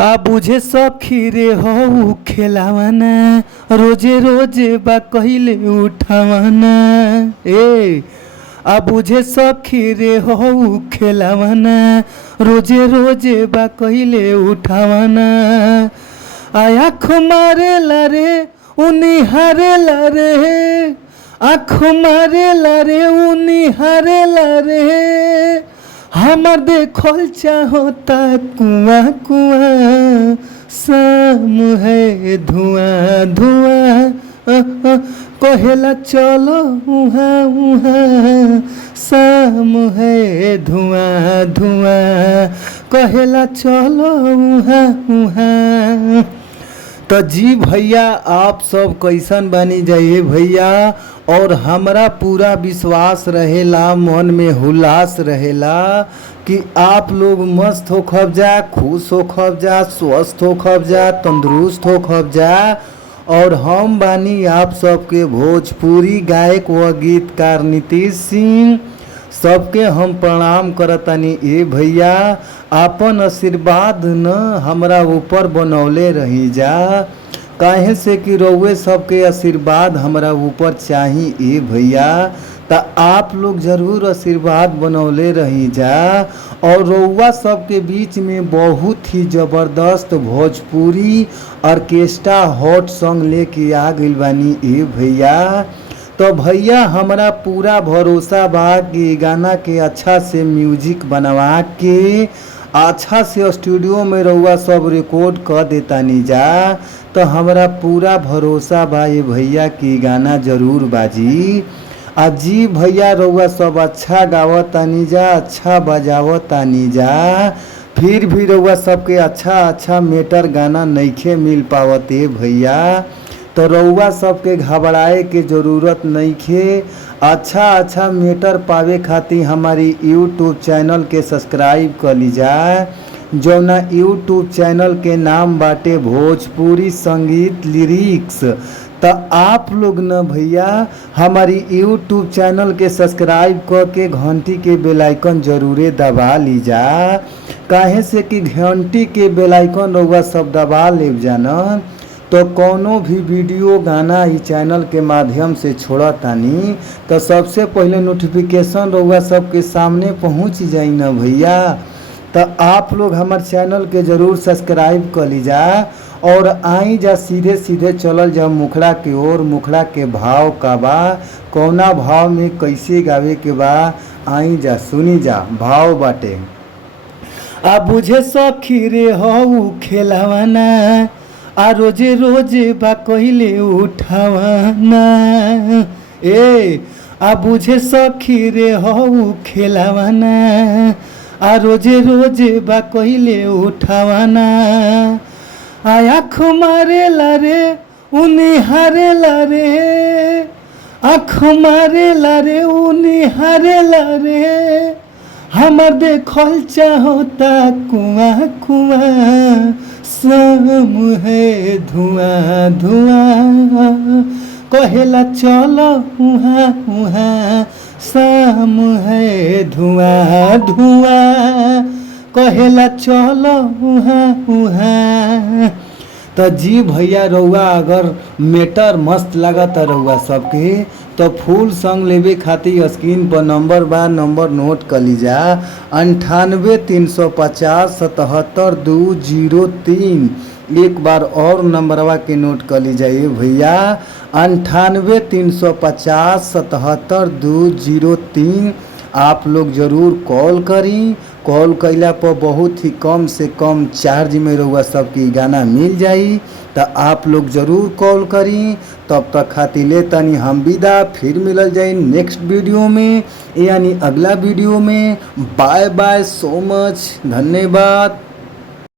आ बुझे सखी रे हो खेलावाना रोजे रोजे बा कहिले उठावाना ए आ बुझे सखी रे हो खेलावाना रोजे रोजे बा कहिले उठावाना आँख मारे लारे उनी हारे लारे आँख मारे लारे उनी हारे लारे हमार देखल चाहता कुआं कुआं शाम है धुआं धुआं कहेला चलो उहाँ उहाँ शाम है धुआं धुआं कहेला चलो उहाँ उहाँ। तो जी भैया आप सब कैसन बनी जाइए भैया, और हमरा पूरा विश्वास रहेला, मन में हुलास रहेला कि आप लोग मस्त हो खब जा, खुश हो खब जा, स्वस्थ हो खब जा, तंदुरुस्त हो खब जा। और हम बानी आप सबके भोजपुरी गायक व गीतकार नीतीश सिंह, सबके हम प्रणाम करतानी। ए भैया आपन आशीर्वाद न हमरा ऊपर बनौले रही जा, काहे से कि रउए सबके आशीर्वाद हमरा ऊपर चाही। ए भैया त आप लोग जरूर आशीर्वाद बनौले रही जा। और रउआ सबके बीच में बहुत ही ज़बरदस्त भोजपुरी ऑर्केस्ट्रा हॉट सॉन्ग लेके आ गइल बानी। ए भैया तो भैया हमरा पूरा भरोसा बा कि गाना के अच्छा से म्यूजिक बनवा के अच्छा से स्टूडियो में रउआ सब रिकॉर्ड कर देतानी जा। तो हमरा पूरा भरोसा बा ये भैया कि गाना जरूर बाजी। जी भैया रउआ सब अच्छा गावतानी जा, अच्छा बजावतानी जा, फिर भी रउआ सबके अच्छा अच्छा मेटर गाना नइखे मिल पावते भैया। तो रउआ सबके घबराए के ज़रूरत नइखे। अच्छा अच्छा मेटर पावे खातिर हमारी यूट्यूब चैनल के सब्सक्राइब कर लीजा, जौना यूट्यूब चैनल के नाम बाटे भोजपुरी संगीत लिरिक्स। तो आप लोग न भैया हमारी यूट्यूब चैनल के सब्सक्राइब करके घंटी के बेल आइकन जरूरे दबा लीजा, काहे से कि घंटी के बेल आइकन रउआ सब दबा ले जाना तो कोनो भी वीडियो गाना इस चैनल के माध्यम से छोड़ा तानी तो सबसे पहले नोटिफिकेशन रउआ सबके सामने पहुंच जाई ना भैया। तो आप लोग हमारे चैनल के ज़रूर सब्सक्राइब कर लीजा। और आई जा सीधे सीधे चलल जा मुखड़ा के ओर। मुखड़ा के भाव का बा, कौना भाव में कैसे गावे के बा, आई जा सुनी जा। भाव बाटे आ बुझे सखी रे हो खेलावाना आ रोजे रोजे बा कहिले उठावाना ए आ बुझे सखी रे हो खेलावाना आ रोजे रोजे बा कहिले उठावाना आँख मारे लारे उनी हारे लारे आँख मारे लारे उनी हारे लारे हमर देखल चाहता कुआं कुआं शाम है धुआं धुआं कहेला चलो उहाँ उहाँ शाम है धुआं धुआं कहेला चलो उहाँ उहाँ। तो जी भैया रउआ अगर मेटर मस्त लागता रउआ सबके तो फुल सॉन्ग लेवे खातिर स्क्रीन पर नंबर बा, नंबर नोट कर लीजा 98 350 77 203। एक बार और नंबरवा के नोट कर लीजिए भैया 98 350 77 203। आप लोग ज़रूर कॉल करी। कॉल कैला पर बहुत ही कम से कम चार्ज में रउआ सबकी गाना मिल जाई। तो आप लोग ज़रूर कॉल करी। तब तक खातिर ले तनी हम विदा, फिर मिलल जाई नेक्स्ट वीडियो में यानी अगला वीडियो में। बाय बाय, सो मच, धन्यवाद।